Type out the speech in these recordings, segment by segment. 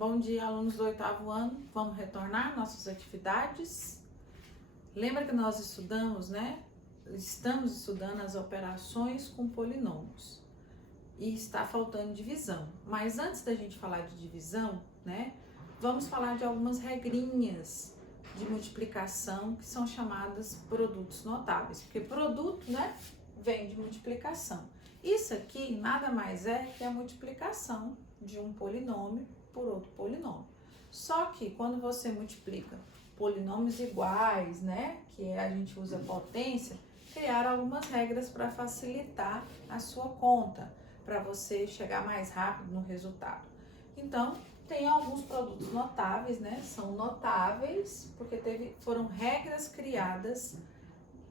Bom dia, alunos do 8º ano. Vamos retornar nossas atividades. Lembra que nós estudamos, né? Estamos estudando as operações com polinômios. E está faltando divisão. Mas antes da gente falar de divisão, né? Vamos falar de algumas regrinhas de multiplicação que são chamadas produtos notáveis. Porque produto, né? Vem de multiplicação. Isso aqui nada mais é que a multiplicação de um polinômio por outro polinômio. Só que quando você multiplica polinômios iguais, né, que a gente usa potência, criar algumas regras para facilitar a sua conta, para você chegar mais rápido no resultado. Então, tem alguns produtos notáveis, né, são notáveis porque foram regras criadas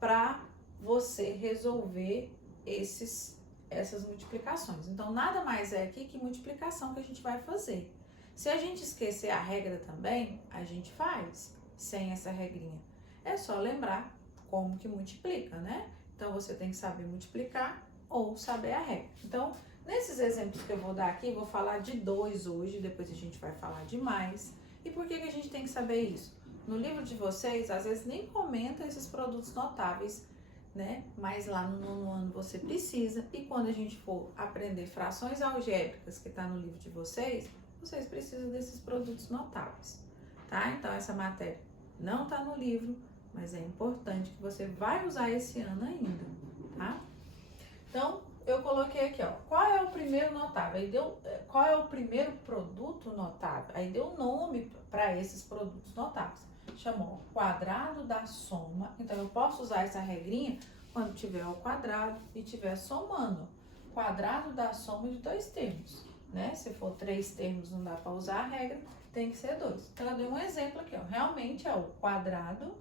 para você resolver essas multiplicações. Então, nada mais é aqui que multiplicação que a gente vai fazer. Se a gente esquecer a regra também, a gente faz sem essa regrinha. É só lembrar como que multiplica, né? Então, você tem que saber multiplicar ou saber a regra. Então, nesses exemplos que eu vou dar aqui, vou falar de 2 hoje, depois a gente vai falar de mais. E por que a gente tem que saber isso? No livro de vocês, às vezes nem comenta esses produtos notáveis, né? Mas lá no 9º ano você precisa. E quando a gente for aprender frações algébricas, que está no livro de vocês precisam desses produtos notáveis, tá? Então, essa matéria não está no livro, mas é importante que você vai usar esse ano ainda, tá? Então, eu coloquei aqui, ó, qual é o primeiro notável? Aí qual é o primeiro produto notável? Aí deu nome para esses produtos notáveis. Chamou quadrado da soma. Então, eu posso usar essa regrinha quando tiver ao quadrado e estiver somando. Quadrado da soma de 2 termos. Né? Se for 3 termos, não dá para usar a regra, tem que ser 2. Então, eu dei um exemplo aqui, ó. Realmente é o quadrado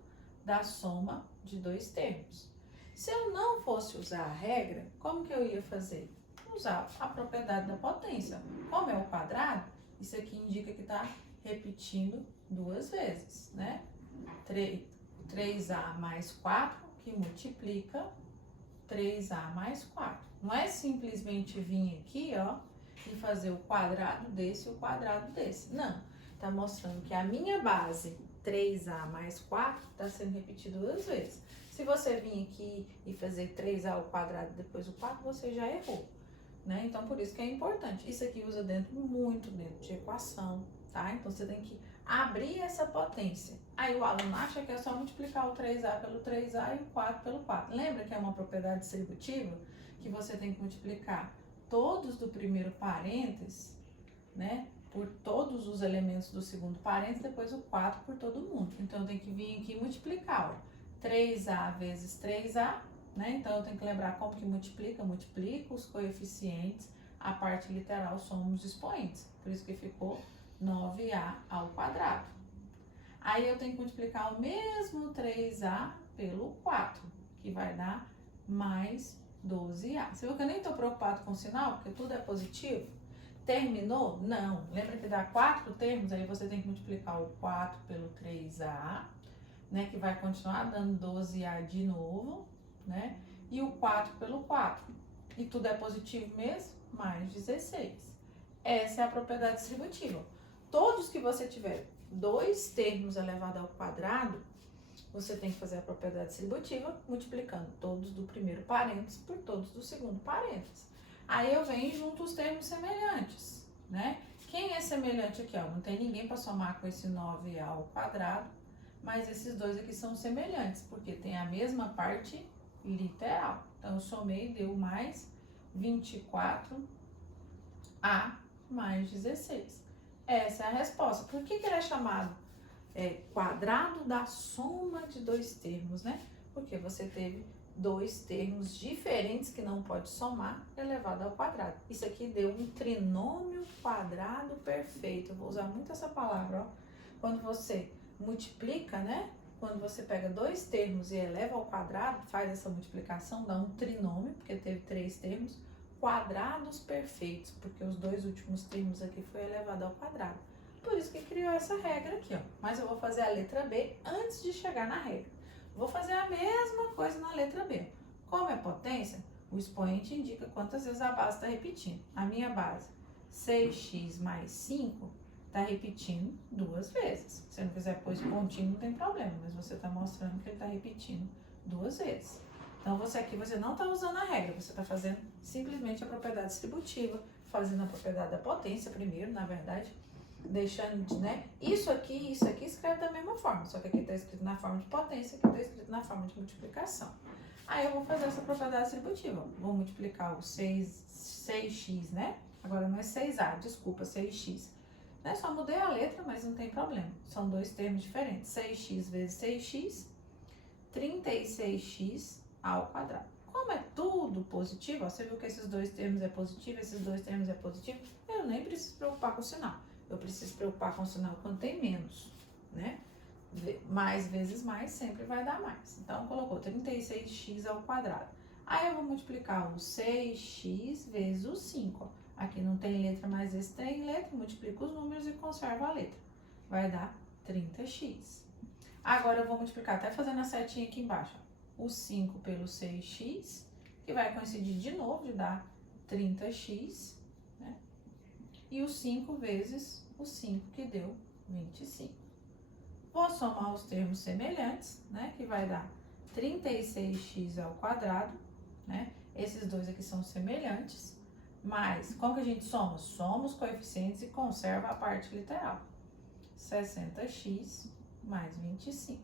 da soma de 2 termos. Se eu não fosse usar a regra, como que eu ia fazer? Usar a propriedade da potência. Como é o quadrado, isso aqui indica que está repetindo 2 vezes, né? 3a mais 4, que multiplica 3a mais 4. Não é simplesmente vir aqui, ó, e fazer o quadrado desse e o quadrado desse. Não, tá mostrando que a minha base 3a mais 4 está sendo repetido 2 vezes. Se você vir aqui e fazer 3a ao quadrado e depois o 4, você já errou, né? Então, por isso que é importante. Isso aqui usa muito dentro de equação, tá? Então, você tem que abrir essa potência. Aí o aluno acha que é só multiplicar o 3a pelo 3a e o 4 pelo 4. Lembra que é uma propriedade distributiva que você tem que multiplicar todos do primeiro parênteses, né, por todos os elementos do segundo parênteses, depois o 4 por todo mundo. Então, eu tenho que vir aqui e multiplicar, ó, 3a vezes 3a, né, então eu tenho que lembrar como que multiplica os coeficientes, a parte literal soma os expoentes, por isso que ficou 9a ao quadrado. Aí, eu tenho que multiplicar o mesmo 3a pelo 4, que vai dar mais 12a. Você viu que eu nem estou preocupado com o sinal, porque tudo é positivo? Terminou? Não. Lembra que dá 4 termos, aí você tem que multiplicar o 4 pelo 3a, né? Que vai continuar dando 12a de novo, né? E o 4 pelo 4. E tudo é positivo mesmo? Mais 16. Essa é a propriedade distributiva. Todos que você tiver 2 termos elevado ao quadrado, você tem que fazer a propriedade distributiva multiplicando todos do primeiro parênteses por todos do segundo parênteses. Aí eu venho e junto os termos semelhantes, né? Quem é semelhante aqui, ó? Não tem ninguém para somar com esse 9a ao quadrado, mas esses dois aqui são semelhantes, porque tem a mesma parte literal. Então, eu somei e deu mais 24a mais 16. Essa é a resposta. Por que ele é chamado quadrado da soma de 2 termos, né? Porque você teve 2 termos diferentes que não pode somar elevado ao quadrado. Isso aqui deu um trinômio quadrado perfeito. Eu vou usar muito essa palavra, ó. Quando você multiplica, né? Quando você pega 2 termos e eleva ao quadrado, faz essa multiplicação, dá um trinômio, porque teve 3 termos, quadrados perfeitos, porque os 2 últimos termos aqui foi elevado ao quadrado. Por isso que criou essa regra aqui, ó. Mas eu vou fazer a letra B antes de chegar na regra. Vou fazer a mesma coisa na letra B. Como é potência, o expoente indica quantas vezes a base está repetindo. A minha base, 6x mais 5, Tá repetindo 2 vezes. Se não quiser pôr esse pontinho, não tem problema, mas você tá mostrando que ele tá repetindo 2 vezes. Então, você não tá usando a regra, você tá fazendo simplesmente a propriedade distributiva, fazendo a propriedade da potência primeiro, na verdade, deixando de, né? Isso aqui escreve da mesma forma, só que aqui tá escrito na forma de potência, aqui tá escrito na forma de multiplicação. Aí eu vou fazer essa propriedade distributiva. Vou multiplicar o 6x, né? Agora não é 6a, desculpa, 6x. Né? Só mudei a letra, mas não tem problema. São 2 termos diferentes. 6x vezes 6x, 36x ao quadrado. Como é tudo positivo, ó, você viu que esses 2 termos é positivo, esses 2 termos é positivo, eu nem preciso preocupar com o sinal. Eu preciso preocupar com o sinal quando tem menos, né? Mais vezes mais sempre vai dar mais. Então, colocou 36x ao quadrado. Aí eu vou multiplicar o 6x vezes o 5, ó. Aqui não tem letra, mas esse tem letra, multiplica os números e conserva a letra. Vai dar 30x. Agora eu vou multiplicar, até fazendo a setinha aqui embaixo, ó, o 5 pelo 6x, que vai coincidir de novo de dar 30x, né? E o 5 vezes o 5, que deu 25. Vou somar os termos semelhantes, né? Que vai dar 36x ao quadrado, né? Esses dois aqui são semelhantes. Mas, como que a gente soma? Soma os coeficientes e conserva a parte literal. 60x mais 25.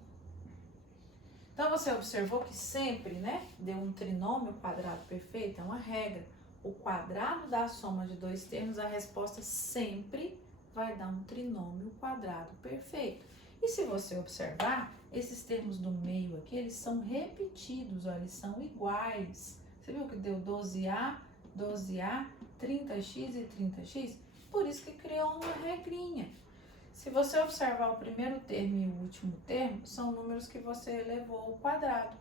Então, você observou que sempre, né, deu um trinômio quadrado perfeito, é uma regra. O quadrado da soma de 2 termos, a resposta sempre vai dar um trinômio quadrado perfeito. E se você observar, esses termos do meio aqui, eles são repetidos, ó, eles são iguais. Você viu que deu 12a, 12a, 30x e 30x? Por isso que criou uma regrinha. Se você observar o primeiro termo e o último termo, são números que você elevou ao quadrado.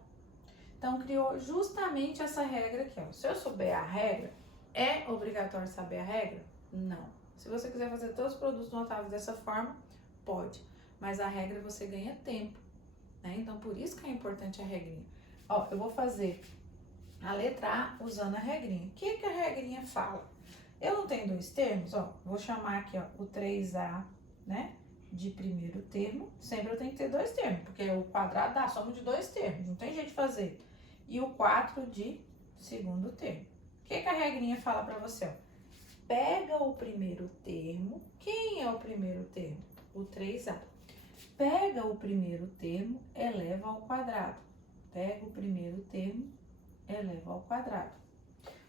Então, criou justamente essa regra aqui, ó. Se eu souber a regra, é obrigatório saber a regra? Não. Se você quiser fazer todos os produtos notáveis dessa forma, pode. Mas a regra você ganha tempo, né? Então, por isso que é importante a regrinha. Ó, eu vou fazer a letra A usando a regrinha. O que que a regrinha fala? Eu não tenho 2 termos, ó. Vou chamar aqui, ó, o 3A, né, de primeiro termo. Sempre eu tenho que ter 2 termos, porque é o quadrado da soma de 2 termos. Não tem jeito de fazer. E o 4 de segundo termo. O que que a regrinha fala pra você, ó? Pega o primeiro termo. Quem é o primeiro termo? O 3A. Pega o primeiro termo, eleva ao quadrado. Pega o primeiro termo, eleva ao quadrado.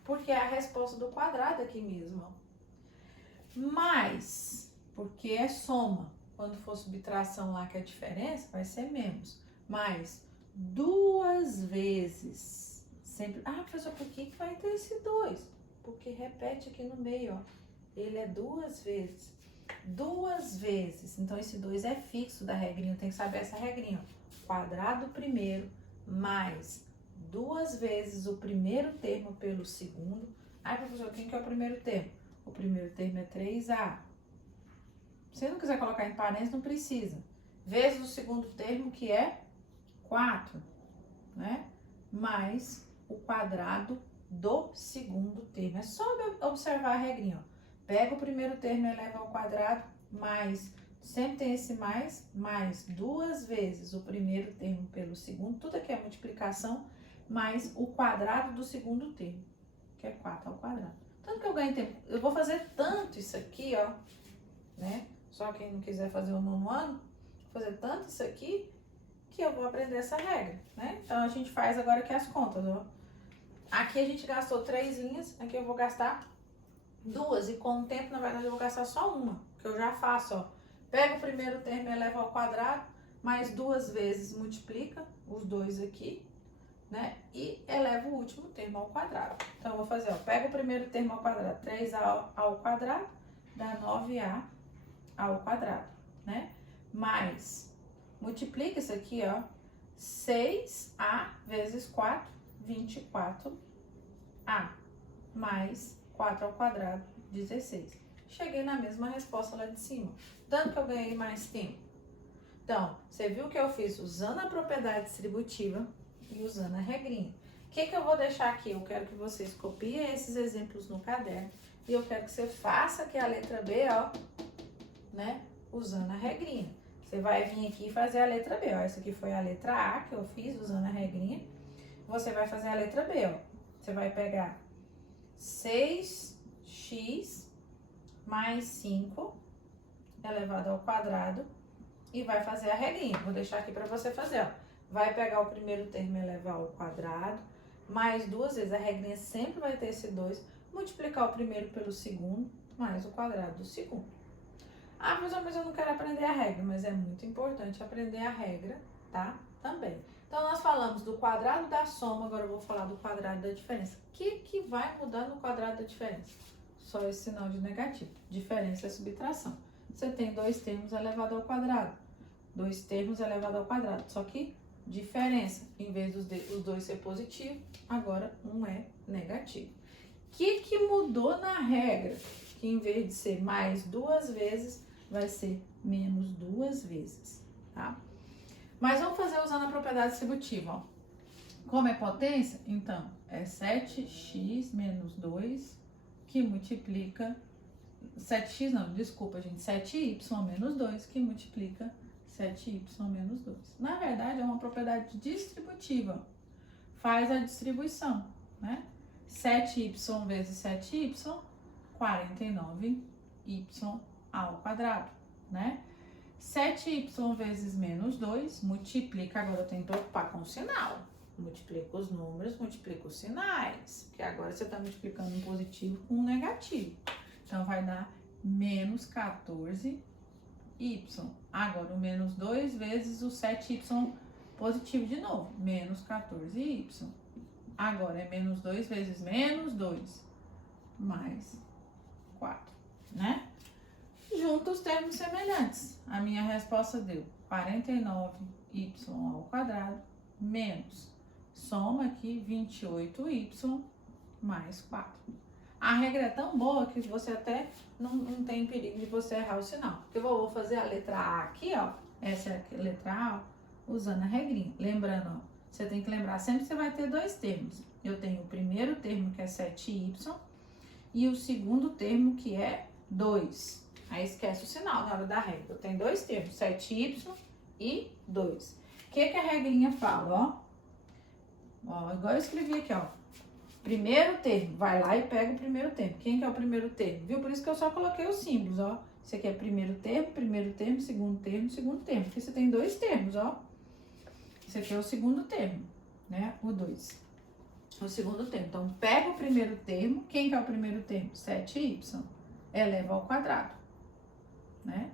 Porque é a resposta do quadrado aqui mesmo, ó. Mais, porque é soma. Quando for subtração lá, que é a diferença, vai ser menos. Mais 2 vezes. Sempre. Ah, professor, por que vai ter esse 2? Porque repete aqui no meio, ó. Ele é 2 vezes. 2 vezes. Então, esse 2 é fixo da regrinha. Tem que saber essa regrinha, ó. Quadrado primeiro mais 2 vezes o primeiro termo pelo segundo. Ai, professor, quem que é o primeiro termo? O primeiro termo é 3A. Se não quiser colocar em parênteses, não precisa. Vezes o segundo termo, que é 4, né? Mais o quadrado do segundo termo. É só observar a regrinha, ó. Pega o primeiro termo e eleva ao quadrado, mais, sempre tem esse mais 2 vezes o primeiro termo pelo segundo, tudo aqui é multiplicação, mais o quadrado do segundo termo, que é 4 ao quadrado. Tanto que eu ganho tempo, eu vou fazer tanto isso aqui, ó, né? Só quem não quiser fazer o 9º ano, vou fazer tanto isso aqui, que eu vou aprender essa regra, né? Então, a gente faz agora aqui as contas, ó. Aqui a gente gastou 3 linhas, aqui eu vou gastar 2, e com o tempo, na verdade, eu vou gastar só uma, que eu já faço, ó. Pega o primeiro termo e eleva ao quadrado, mais 2 vezes multiplica os 2 aqui, né? E eleva o último termo ao quadrado. Então, eu vou fazer, ó, pega o primeiro termo ao quadrado, 3A ao quadrado, dá 9A ao quadrado, né? Mais, multiplica isso aqui, ó, 6A vezes 4, 24A, mais 4 ao quadrado, 16. Cheguei na mesma resposta lá de cima. Tanto que eu ganhei mais tempo. Então, você viu que eu fiz usando a propriedade distributiva e usando a regrinha. O que que eu vou deixar aqui? Eu quero que vocês copiem esses exemplos no caderno. E eu quero que você faça aqui a letra B, ó, né? Usando a regrinha. Você vai vir aqui e fazer a letra B, ó. Essa aqui foi a letra A que eu fiz usando a regrinha. Você vai fazer a letra B, ó. Você vai pegar 6x mais 5 elevado ao quadrado e vai fazer a regrinha. Vou deixar aqui para você fazer, ó. Vai pegar o primeiro termo e elevar ao quadrado, mais 2 vezes. A regrinha sempre vai ter esse 2. Multiplicar o primeiro pelo segundo, mais o quadrado do segundo. Ah, professor, mas eu não quero aprender a regra, mas é muito importante aprender a regra, tá? Também. Então, nós falamos do quadrado da soma, agora eu vou falar do quadrado da diferença. O que vai mudar no quadrado da diferença? Só esse sinal de negativo. Diferença é subtração. Você tem 2 termos elevado ao quadrado. 2 termos elevado ao quadrado. Só que diferença, em vez dos dois ser positivo, agora um é negativo. O que mudou na regra? Que em vez de ser mais 2 vezes, vai ser menos 2 vezes, tá? Mas vamos fazer usando a propriedade distributiva, ó. Como é potência, então, é 7x menos 2 que multiplica... 7x não, desculpa, gente. 7y menos 2 que multiplica 7y menos 2. Na verdade, é uma propriedade distributiva. Faz a distribuição, né? 7y vezes 7y, 49y ao quadrado, né? 7y vezes menos 2, multiplica, agora eu tenho que preocupar com o sinal. Multiplica os números, multiplica os sinais. Porque agora você está multiplicando um positivo com um negativo. Então, vai dar menos 14y. Agora, o menos 2 vezes o 7y positivo de novo. Menos 14y. Agora, é menos 2 vezes menos 2. Mais 4, né? Junta os termos semelhantes. A minha resposta deu 49y ao quadrado menos, soma aqui, 28y mais 4. A regra é tão boa que você até não tem perigo de você errar o sinal. Eu vou fazer a letra A aqui, ó. Essa é a letra A, ó, usando a regrinha. Lembrando, ó, você tem que lembrar sempre que você vai ter 2 termos. Eu tenho o primeiro termo, que é 7y, e o segundo termo, que é 2. Aí esquece o sinal na hora da regra. Eu tenho 2 termos, 7y e 2. O que a regrinha fala, ó? Igual eu escrevi aqui, ó. Primeiro termo, vai lá e pega o primeiro termo. Quem que é o primeiro termo? Viu? Por isso que eu só coloquei os símbolos, ó. Esse aqui é primeiro termo, segundo termo, segundo termo. Porque você tem 2 termos, ó. Esse aqui é o segundo termo, né? O 2. O segundo termo. Então, pega o primeiro termo. Quem que é o primeiro termo? 7y. Eleva ao quadrado, né?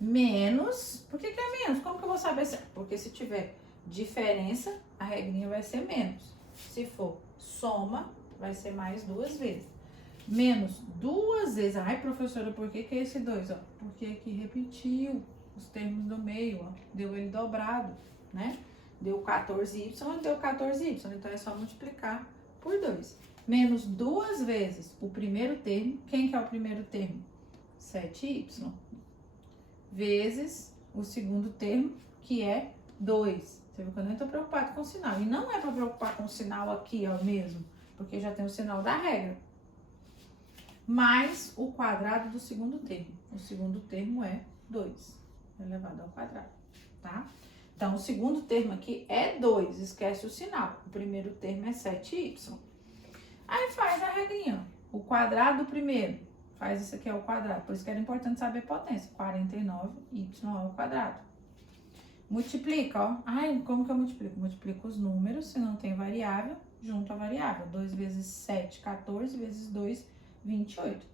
Menos... Por que é menos? Como que eu vou saber? Porque se tiver diferença, a regrinha vai ser menos. Se for soma, vai ser mais 2 vezes. Menos 2 vezes. Ai, professora, por que é esse 2? Ó? Porque aqui repetiu os termos do meio, ó. Deu ele dobrado, né? Deu 14y e deu 14y. Então, é só multiplicar por 2. Menos 2 vezes o primeiro termo. Quem que é o primeiro termo? 7y. Vezes o segundo termo, que é 2. Você viu que eu nem tô preocupado com o sinal. E não é para preocupar com o sinal aqui, ó, mesmo. Porque já tem o sinal da regra. Mais o quadrado do segundo termo. O segundo termo é 2 elevado ao quadrado, tá? Então, o segundo termo aqui é 2. Esquece o sinal. O primeiro termo é 7y. Aí faz a regrinha, ó. O quadrado do primeiro. Faz isso aqui ao quadrado. Por isso que era importante saber potência. 49y ao quadrado. Multiplica, ó. Ai, como que eu multiplico? Multiplico os números, se não tem variável, junto a variável. 2 vezes 7, 14, vezes 2, 28.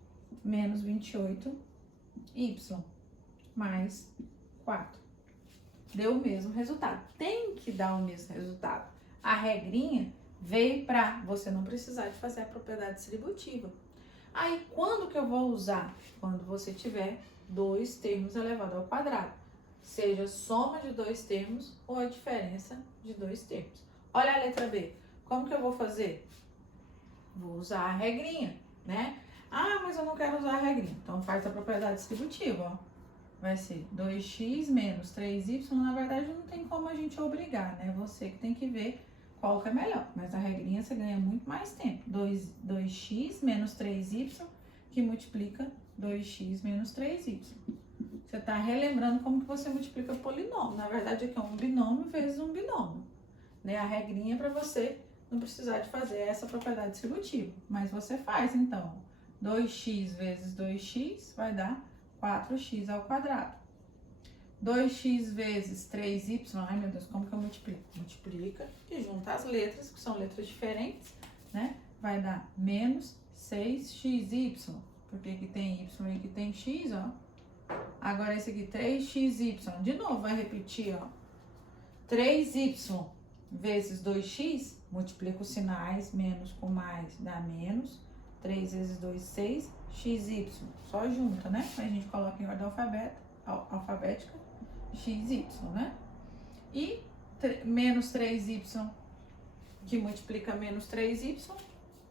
Menos 28y mais 4. Deu o mesmo resultado. Tem que dar o mesmo resultado. A regrinha veio para você não precisar de fazer a propriedade distributiva. Aí, quando que eu vou usar? Quando você tiver 2 termos elevado ao quadrado. Seja soma de 2 termos ou a diferença de 2 termos. Olha a letra B. Como que eu vou fazer? Vou usar a regrinha, né? Ah, mas eu não quero usar a regrinha. Então, faz a propriedade distributiva, ó. Vai ser 2x menos 3y. Na verdade, não tem como a gente obrigar, né? Você que tem que ver qual que é melhor. Mas a regrinha você ganha muito mais tempo. 2x menos 3y, que multiplica 2x menos 3y. Você está relembrando como que você multiplica polinômio. Na verdade, aqui é um binômio vezes um binômio. Né? A regrinha é para você não precisar de fazer essa propriedade distributiva. Mas você faz, então. 2x vezes 2x vai dar 4x ao quadrado. 2x vezes 3y, ai meu Deus, como que eu multiplico? Multiplica e junta as letras, que são letras diferentes, né? Vai dar menos 6xy, porque aqui tem y e aqui tem x, ó. Agora esse aqui, 3xy, de novo vai repetir, ó. 3y vezes 2x, multiplica os sinais, menos com mais dá menos. 3 vezes 2, 6, xy, só junta, né? A gente coloca em ordem alfabética, xy, né? E menos 3y, que multiplica menos 3y,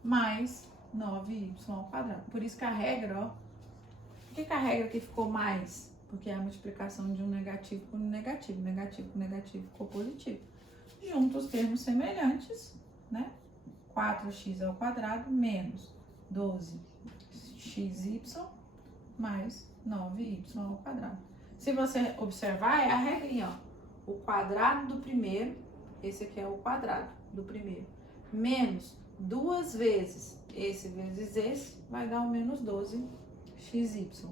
mais 9y ao quadrado. Por isso que a regra, ó, por que a regra aqui ficou mais? Porque é a multiplicação de um negativo com um negativo, negativo com negativo ficou positivo. Junta os termos semelhantes, né? 4x ao quadrado menos 12xy mais 9y ao quadrado. Se você observar, é a regrinha, ó. O quadrado do primeiro, esse aqui é o quadrado do primeiro, menos 2 vezes esse vezes esse, vai dar o menos 12xy,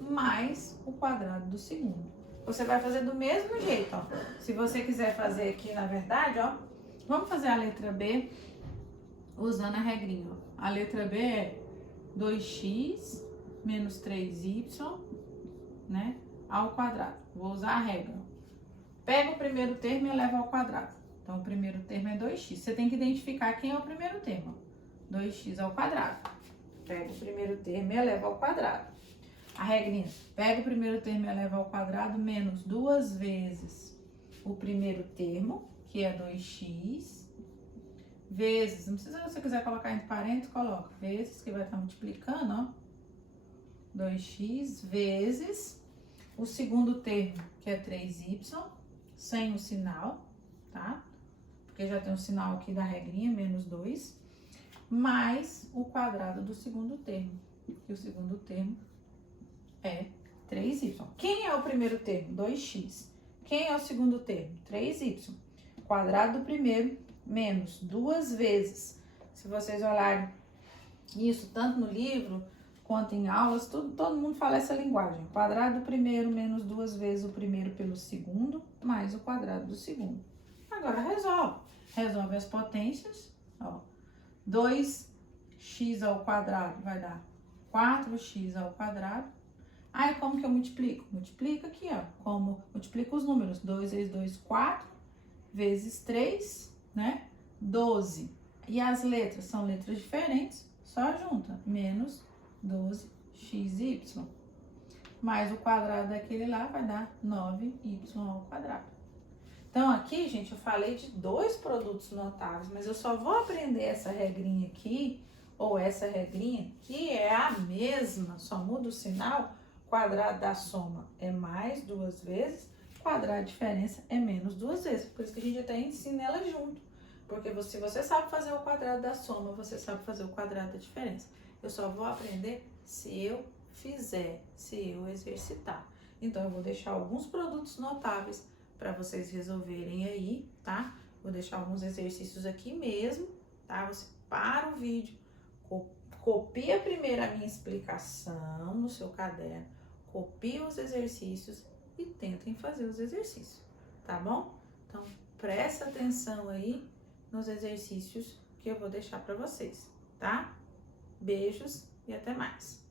mais o quadrado do segundo. Você vai fazer do mesmo jeito, ó. Se você quiser fazer aqui, na verdade, ó, vamos fazer a letra B usando a regrinha, ó. A letra B é 2x menos 3y, né, ao quadrado. Vou usar a regra. Pega o primeiro termo e eleva ao quadrado. Então, o primeiro termo é 2x. Você tem que identificar quem é o primeiro termo. 2x ao quadrado. Pega o primeiro termo e eleva ao quadrado. A regrinha, pega o primeiro termo e eleva ao quadrado menos 2 vezes o primeiro termo, que é 2x, vezes, não precisa, se você quiser colocar entre parênteses, coloca, vezes, que vai estar multiplicando, ó, 2x vezes o segundo termo, que é 3y, sem o sinal, tá? Porque já tem um sinal aqui da regrinha, menos 2, mais o quadrado do segundo termo, que o segundo termo é 3y. Quem é o primeiro termo? 2x. Quem é o segundo termo? 3y. Quadrado do primeiro menos 2 vezes. Se vocês olharem isso tanto no livro quanto em aulas, todo mundo fala essa linguagem. Quadrado do primeiro menos 2 vezes o primeiro pelo segundo, mais o quadrado do segundo. Agora resolve. Resolve as potências. Ó. 2x ao quadrado vai dar 4x ao quadrado. Aí, como que eu multiplico? Multiplica aqui, ó. Como multiplico os números. 2 vezes 2, 4. Vezes 3, né? 12. E as letras são letras diferentes. Só junta. Menos 12xy. Mais o quadrado daquele lá vai dar 9y ao quadrado. Então, aqui, gente, eu falei de 2 produtos notáveis. Mas eu só vou aprender essa regrinha aqui, ou essa regrinha, que é a mesma. Só muda o sinal. Quadrado da soma é mais 2 vezes, quadrado de diferença é menos 2 vezes. Por isso que a gente até ensina ela junto. Porque se você sabe fazer o quadrado da soma, você sabe fazer o quadrado da diferença. Eu só vou aprender se eu fizer, se eu exercitar. Então, eu vou deixar alguns produtos notáveis para vocês resolverem aí, tá? Vou deixar alguns exercícios aqui mesmo, tá? Você para o vídeo, copia primeiro a minha explicação no seu caderno, copia os exercícios e tentem fazer os exercícios, tá bom? Então, presta atenção aí nos exercícios que eu vou deixar para vocês, tá? Beijos e até mais!